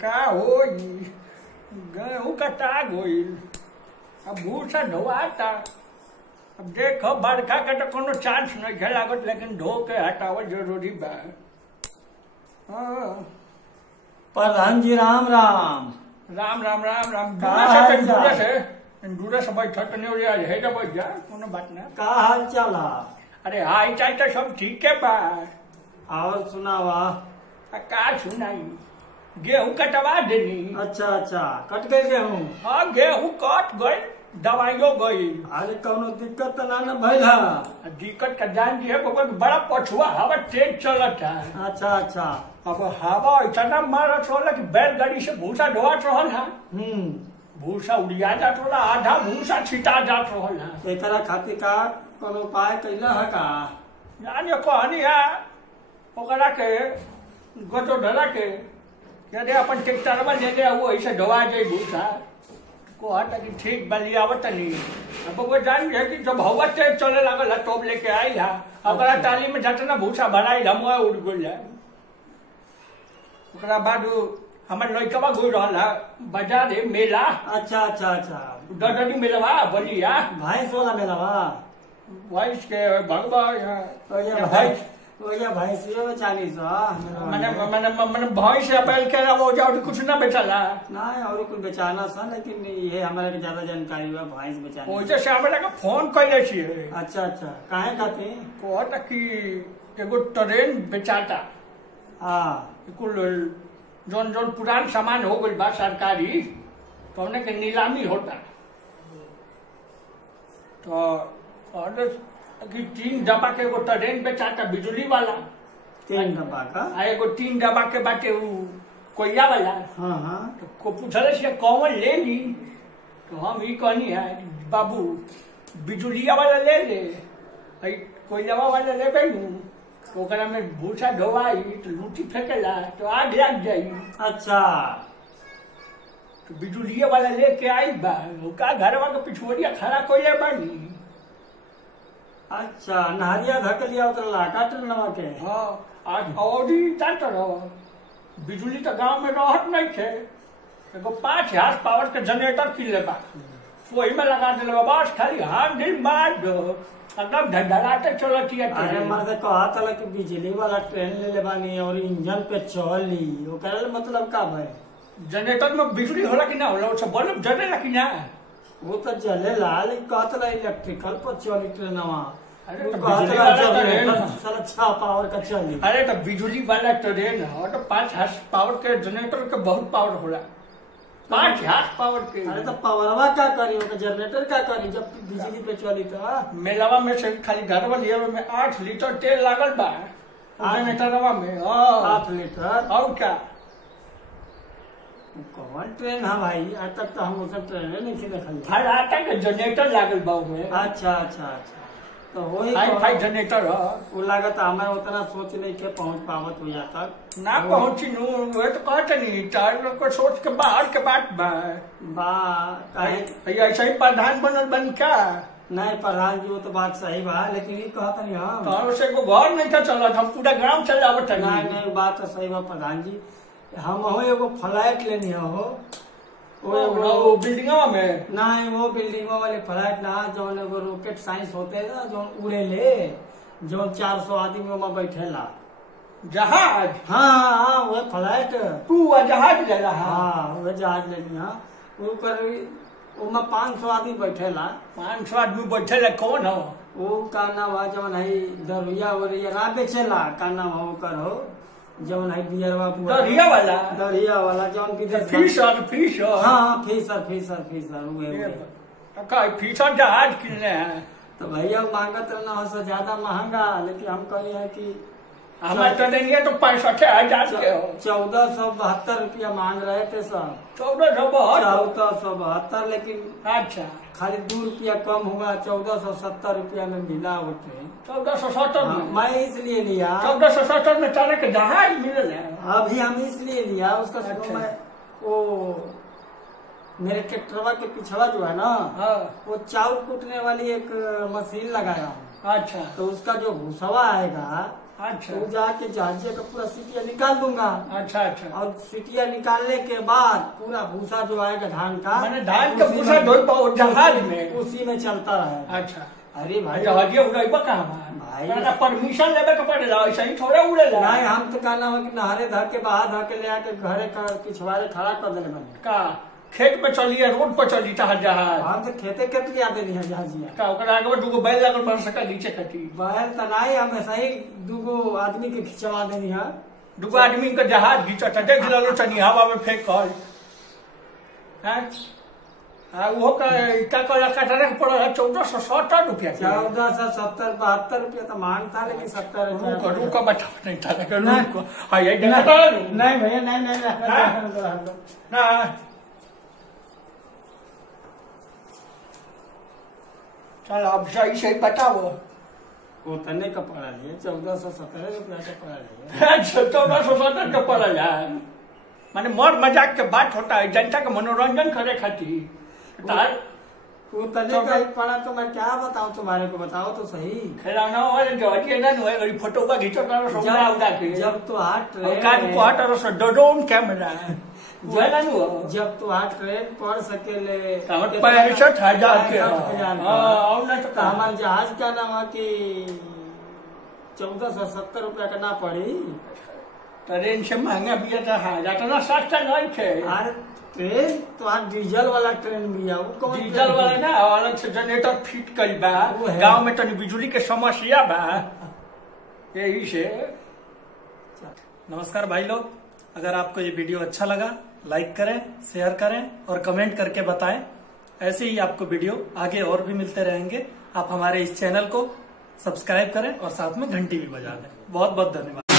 का होई गेहूं कटा गईल। अब भूसा ढोवाता। अब देखो बरखा के तो कोनो चांस नहीं लागत, लेकिन ढो के हटावल जरूरी बा। हाँ। प्रधान जी राम राम। राम राम राम राम। का हाल दूर से बैठा तो नहीं हो है तो बैठ जा, कोनो बात ना। का हाल चाल है? अरे हाई चाल तो सब ठीक है बा। और सुनावा। का सुनाई, गेहूं कटवा देनी। अच्छा अच्छा, कट गए गेहूं? हाँ गेहूं कट गई, दवाइयो गई। अरे कौनो दिक्कत तो ना भइल है? दिक्कत का जान जी है, बड़ा पछुआ हवा तेज चलत है। अच्छा अच्छा। अब हवा इतना मारत रहला कि बैलगाड़ी से भूसा ढोआत रहल है। भूसा उड़िया जात रहला, आधा भूसा छिटा जात रहल है। एकरा खातिर का कोनो उपाय कैला है का? जानियो कहनी है ओकरा के गोटो ढला के यदि अपन ट्रैक्टरवा ले ले वो ऐसे ढोआ जाए भूसा को हटा कि ठीक बली आवत नहीं। अब वो जान है कि जब हवा तेज चले लागल है तब लेके आई है। ओकरा टाली में जतना भूसा भराई हम उड़ गेल है। ओकरा बाद हमर लड़कवा घूर रहल है बाजार मेला। अच्छा अच्छा अच्छा। डडनी मेलवा बलिया भैंस वाला मेलावा? भैंस के भगवा भैंस भैंसियो में 40 मैंने भैंस बैल के वो जाओ कुछ ना बेचला ना और कुछ बेचाना सा, लेकिन ये हमारे के ज्यादा जानकारी बा भैंस बेचाना। वजह से हमरा के फोन कैले छिए। अच्छा अच्छा, काहे खातिर? कहता कि एगो ट्रेन बेचाता। हाँ कुल जोन जोन पुरान सामान हो गई बा सरकारी तो उन्हें के नीलामी होता। तो कि 3 डब्बा के एगो ट्रेन बेचाता बिजली वाला। 3 डब्बा का? एगो 3 डब्बा के बाटे कोयला वाला। हाँ हाँ। तो को पूछले से कौन ले ली, तो हम ही कहनी है बाबू बिजुलिया वाला ले ले, कोयला वाला ले गई तो ओकरा में भूसा ढोवाई तो लूटी फेंकेला तो आग लग जाई। अच्छा, तो बिजुलिया वाला लेके आई बा। का घरवा के पिछुड़िया खड़ा कोयले बानी। अच्छा, नहरिया धकलिया उतरला काटल नवा के? हाँ आज और बिजुली तो गांव में रहत नहीं थे। एगो 5 हार्स पावर के जनरेटर किनले बा, वही में लगा दिले बा। बस खाली हाथ दिन मार दो एकदम धड़धड़ाते चलती है। अरे मर्द कहा था कि बिजली वाला ट्रेन ले ले बानी और इंजन पे चली, ओकरा मतलब का भाई? जनरेटर में बिजली होला कि ना होला, वो सब बल्ब जलेला कि ना? वो तो जलेला, लेकिन कहता इलेक्ट्रिकल पर चली ट्रेनवा। अरे तो बिजली वाला ट्रेन साला 6 पावर का चली। अरे तो बिजली वाला ट्रेन हो तो 5 हार्स पावर के जनरेटर के बहुत पावर होला। 5 हार्स पावर के। अरे तो पावरवा क्या करी, ओका जनरेटर क्या करी जब बिजली पे चली? तो मेलावा में से खाली घरवा लिया में 8 लीटर तेल लागल बा जनरेटरवा में। 8 लीटर? और क्या कौन ट्रेन है भाई? आज तक तो हम उसका ट्रेन नहीं देखल। फटाटा के जनरेटर लागल बा में। अच्छा अच्छा अच्छा, तो वही हाई जनरेटर वो लागत हमारा उतना सोच नहीं के पहुंच पावत हो जाता ना पहुंची नू। वो तो कहते नहीं चार लोग को सोच के बाहर के बात बा ऐसा ही प्रधान बनल बन क्या? नहीं प्रधान जी, वो तो बात सही बा, लेकिन ये कहता नहीं हम तो से को घर नहीं था चला, हम पूरा ग्राम चलावत। नहीं बात तो सही बा प्रधान जी। हम हो एगो फ्लैट लेनी हो वो बिल्डिंगवा में। नहीं वो बिल्डिंगवा वाले फ्लैट ना, जो एगो रॉकेट साइंस होते ना जो उड़े ले, जो 400 आदमी में बैठेला जहाज। हाँ हाँ वो फ्लैट। तू जहाज ले रहा? हाँ वो जहाज लेनी है। वो 500 आदमी बैठेला। 500 आदमी बैठेला कौन हो? वो का नाम है जवन है दरिया वरिया ना बेचेला, का नाम है ओकर हो जवन है बियरवा दरिया वाला। दरिया वाला जवन विदेश फिशर। हाँ फिशर फिशर जहाज किनले हैं। तो भैया मांगत रहना हो ज्यादा महंगा, लेकिन हम कही है कि हमारे तो देंगे तो 65,000 के हो। 1472 रुपया मांग रहे थे सब। 1472? लेकिन अच्छा खाली 2 रुपया कम हुआ, 1470 रुपया में मिला वो ट्रेन। 1470 में? मैं इसलिए लिया 1470 में चले के जहाज मिले है। अभी हम इसलिए लिया उसका। अच्छा। वो मेरे ट्रैक्टरवा के पिछवा जो है ना, वो चावल कूटने वाली एक मशीन लगाया हूँ। अच्छा, तो उसका जो भूसवा आएगा अच्छा तो जाके जहाजिया का पूरा सीटिया निकाल दूंगा। अच्छा अच्छा। और सीटिया निकालने के बाद पूरा भूसा जो आएगा धान का, मैंने धान का भूसा धोई पाओ जहाज में, उसी में चलता रहेगा। अच्छा। अरे भाई जहाजिया उड़ेबा कहाँ भाई, परमिशन लेवे के पड़ेगा, ऐसा ही थोड़ा उड़ेला। नहीं, हम तो कहना हो कि नहरे धर के बाहर धर के ले आके घरे का पिछवाड़े खड़ा कर देने बने का खेत में चलिए, रोड पर चली जहाज। हम तो खेते खेत लिया देनी है जहाजिया का ओकरा आगे में दूगो बैल लागल पर सका नीचे कटी। बैल तो नहीं, हम ऐसा ही दूगो आदमी के खिंचवा देनी है। दूगो आदमी का जहाज घींचत है, देख लो तनी हवा में फेंकल। वो का कटरे पड़ा है 1470 रुपया। 1470-72 रुपया तो मांगता, लेकिन 70 रूका बैठा नहीं था। नहीं भैया, नहीं। चल अब सही सही बताओ। उतने का पड़ा लिया 1417 रुपया का पड़ा लिया। 1470 का पड़ा है। माने मौज मजाक के बात होता है, जनता का मनोरंजन करे खातिर। उतने का ही पड़ा तो मैं क्या बताऊं तुम्हारे को, बताओ तो सही। खिलौना वाले जहाजिया ना नुए गरी फोटो का खींचो ना सोना उड़ा के। जब तो हाथ ट्रेन कान को हट और सो ड्रोन कैमरा जब तो हाथ ट्रेन पढ़ सकेले 65,000 के। हमारे जहाज का नाम है कि 1470 रुपया का ना पड़ी। ट्रेन से महंगा भी था, सस्ता नहीं थे। अरे ट्रेन तो आज डीजल वाला ट्रेन भी है। वो कौन डीजल वाला ना, अलग से जनरेटर फिट करी बा। गाँव में तनी बिजली के समस्या बा, यही से। नमस्कार भाई लोग, अगर आपको ये वीडियो अच्छा लगा लाइक करें, शेयर करें और कमेंट करके बताएं। ऐसे ही आपको वीडियो आगे और भी मिलते रहेंगे। आप हमारे इस चैनल को सब्सक्राइब करें और साथ में घंटी भी बजा लें। बहुत बहुत धन्यवाद।